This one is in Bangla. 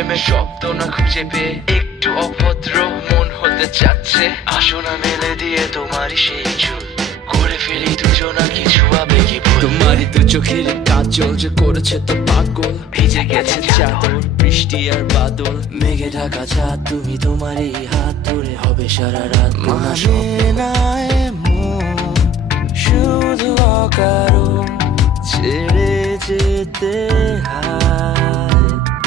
প্রেমের শব্দ না খুঁজে পেয়ে একটু অভদ্র মন হতে চাচ্ছে। আসো না মেলে দিয়ে তোমারই সেই চুল, করে ফেলি দুজনা কিছু আবেগী ভুল। তোমারই দু চোখের কাজল যে করেছে তো পাগল, ভিজে গেছে চাদর বৃষ্টি আর বাদল, মেঘে ঢাকা চাঁদ তুমি তোমারই হাত ধরে হবে সারা রাত। মানে নাই মন শুধু অকারণ ছেড়ে যেতে হয়।